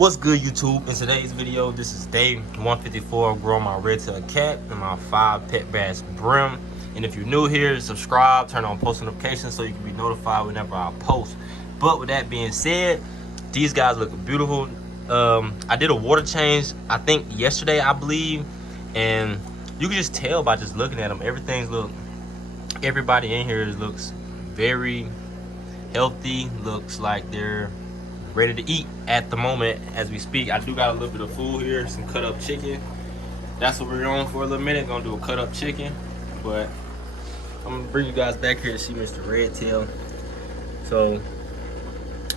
What's good, YouTube? In today's video, this is day 154 growing my red-tailed cat and my 5 pet bass brim. And if you're new here, subscribe, turn on post notifications so you can be notified whenever I post. But with that being said, these guys look beautiful. I did a water change, I think yesterday, I believe, and you can just tell by just looking at them. Everybody in here looks very healthy, looks like they're ready to eat at the moment as we speak. I do got a little bit of food here, some cut up chicken. That's what we're on for a little minute. Gonna do a cut up chicken, but I'm gonna bring you guys back here to see Mr. Redtail. So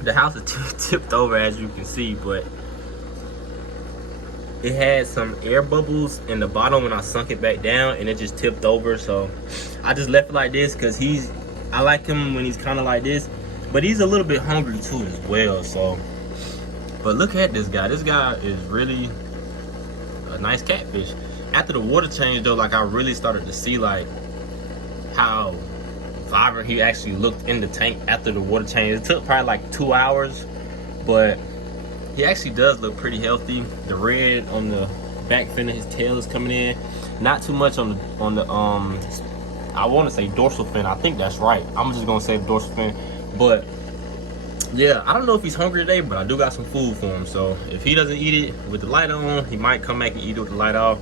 the house is tipped over, as you can see, but it had some air bubbles in the bottom when I sunk it back down, and it just tipped over. So I just left it like this because I like him when he's kind of like this. But he's a little bit hungry too as well, so. But look at this guy. This guy is really a nice catfish. After the water change though, like I really started to see like how vibrant he actually looked in the tank after the water change. It took probably like 2 hours, but he actually does look pretty healthy. The red on the back fin of his tail is coming in. Not too much on the I want to say dorsal fin. I think that's right. I'm just gonna say the dorsal fin. But yeah, I don't know if he's hungry today, but I do got some food for him. So if he doesn't eat it with the light on, he might come back and eat it with the light off.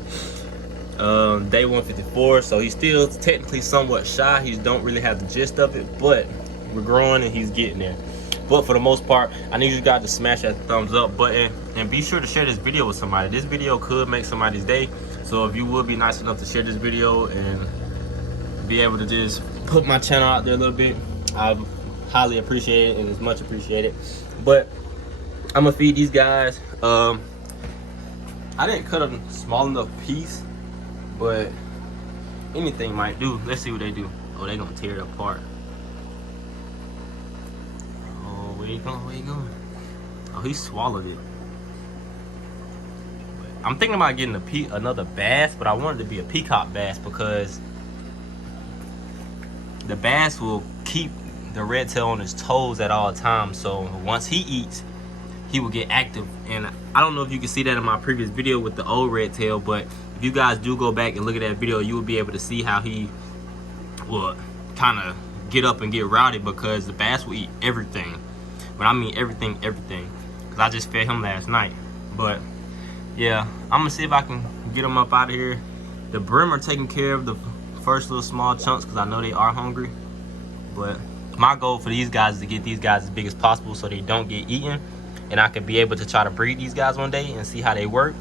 Day 154, so he's still technically somewhat shy. He don't really have the gist of it, but we're growing and he's getting there. But for the most part, I need you guys to smash that thumbs up button and be sure to share this video with somebody. This video could make somebody's day. So if you would be nice enough to share this video and be able to just put my channel out there a little bit, I highly appreciate it, and it's much appreciated. But I'm gonna feed these guys. I didn't cut a small enough piece, but anything might do. Let's see what they do. Oh, they're gonna tear it apart. Oh, where you going? Where you going? Oh, he swallowed it. I'm thinking about getting another bass, but I wanted it to be a peacock bass because the bass will keep the redtail on his toes at all times. So once he eats, he will get active. And I don't know if you can see that in my previous video with the old redtail, but if you guys do go back and look at that video, you will be able to see how he will kind of get up and get rowdy because the bass will eat everything. But I mean everything, because I just fed him last night. But yeah, I'm gonna see if I can get him up out of here. The brim are taking care of the first little small chunks because I know they are hungry. But my goal for these guys is to get these guys as big as possible so they don't get eaten, and I could be able to try to breed these guys one day and see how they work.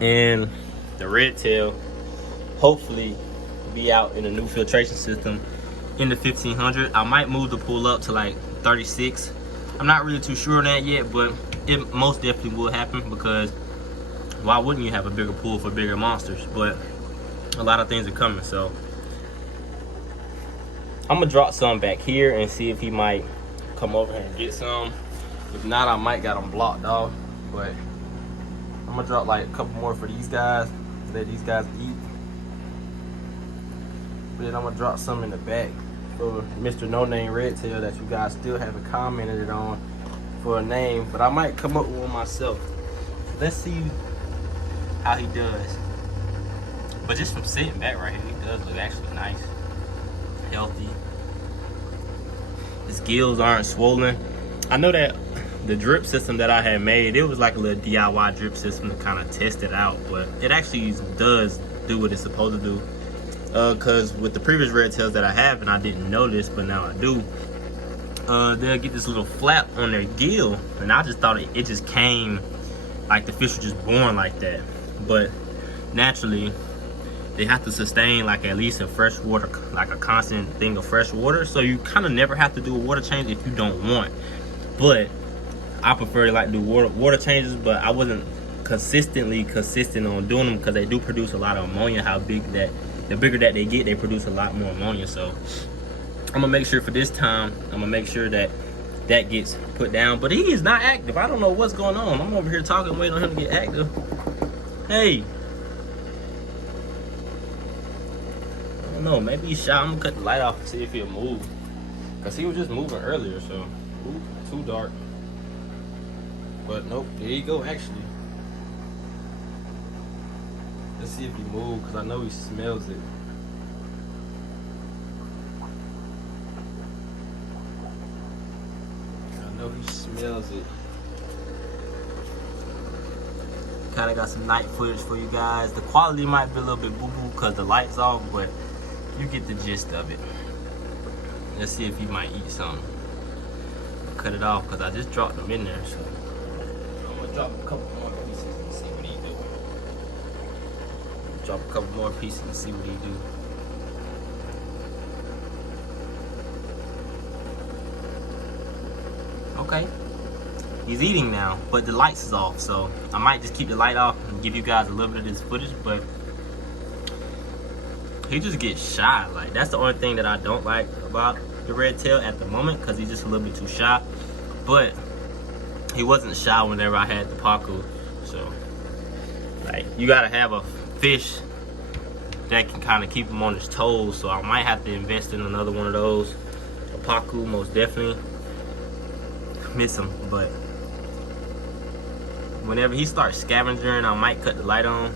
And the redtail hopefully be out in a new filtration system in the 1500. I might move the pool up to like 36. I'm not really too sure on that yet, but it most definitely will happen because why wouldn't you have a bigger pool for bigger monsters? But a lot of things are coming, so I'm gonna drop some back here and see if he might come over here and get some. If not, I might got them blocked off. But I'm gonna drop like a couple more for these guys, let these guys eat. But then I'm gonna drop some in the back for Mr. No Name Redtail that you guys still haven't commented on for a name. But I might come up with one myself. Let's see how he does. But just from sitting back right here, he does look actually nice. Healthy. His gills aren't swollen. I know that the drip system that I had made, it was like a little DIY drip system to kind of test it out, but it actually does do what it's supposed to do. Because with the previous redtails that I have, and I didn't know this, but now I do, they'll get this little flap on their gill, and I just thought it just came like the fish were just born like that. But naturally, they have to sustain like at least a fresh water, like a constant thing of fresh water. So you kind of never have to do a water change if you don't want. But I prefer to like do water changes, but I wasn't consistent on doing them because they do produce a lot of ammonia. The bigger that they get, they produce a lot more ammonia. So I'm gonna make sure for this time, I'm gonna make sure that that gets put down. But he is not active. I don't know what's going on. I'm over here talking, waiting on him to get active. Hey. No, maybe he's shy. I'm gonna cut the light off and see if he'll move, because he was just moving earlier. So ooh, too dark. But nope, there you go actually. Let's see if he moves, because I know he smells it. I know he smells it. Kind of got some night footage for you guys. The quality might be a little bit boo-boo because the light's off, but you get the gist of it. Let's see if he might eat something. Cut it off because I just dropped him in there, so I'm gonna drop a couple more pieces and see what he do. Drop a couple more pieces and see what he do. Okay, he's eating now, but the lights is off, so I might just keep the light off and give you guys a little bit of this footage. But he just gets shy. Like, that's the only thing that I don't like about the red tail at the moment, because he's just a little bit too shy. But he wasn't shy whenever I had the pacu. So, like, you gotta have a fish that can kind of keep him on his toes. So I might have to invest in another one of those. A pacu, most definitely. Miss him, but whenever he starts scavenging, I might cut the light on.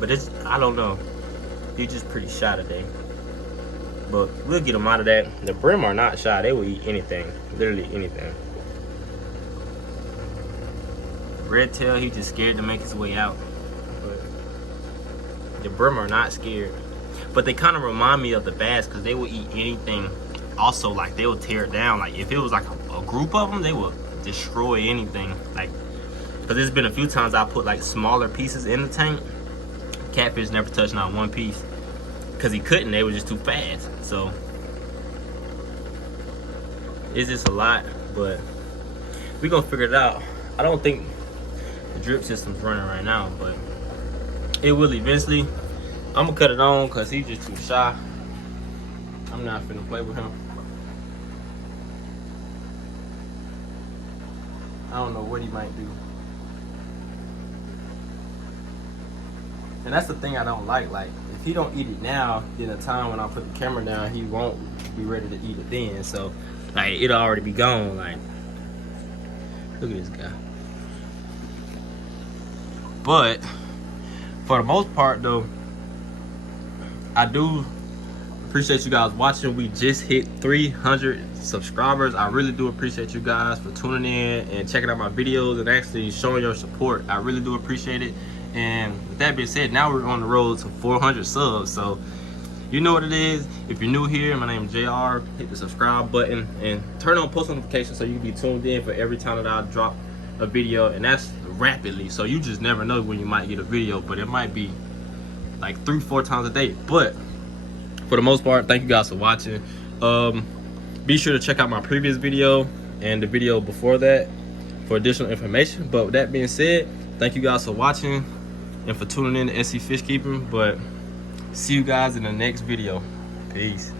But it's, I don't know. He's just pretty shy today. But we'll get him out of that. The brim are not shy. They will eat anything. Literally anything. Red tail, he just scared to make his way out. But the brim are not scared. But they kind of remind me of the bass, because they will eat anything. Also, like, they will tear it down. Like, if it was like a group of them, they will destroy anything. Like, because there's been a few times I put like smaller pieces in the tank. Catfish never touched not one piece, because he couldn't. They were just too fast. So it's just a lot, but we're gonna figure it out. I don't think the drip system's running right now, but it will eventually. I'm gonna cut it on because he's just too shy. I'm not finna play with him. I don't know what he might do. And that's the thing I don't like. Like, if he don't eat it now, then the time when I put the camera down, he won't be ready to eat it then. So, like, it'll already be gone. Like, look at this guy. But for the most part, though, I do appreciate you guys watching. We just hit 300 subscribers. I really do appreciate you guys for tuning in and checking out my videos and actually showing your support. I really do appreciate it. And with that being said, now we're on the road to 400 subs. So you know what it is. If you're new here, my name is JR. Hit the subscribe button and turn on post notifications so you can be tuned in for every time that I drop a video. And that's rapidly. So you just never know when you might get a video, but it might be like 3-4 times a day. But for the most part, thank you guys for watching. Be sure to check out my previous video and the video before that for additional information. But with that being said, thank you guys for watching and for tuning in to SC Fish Keeping. But see you guys in the next video. Peace.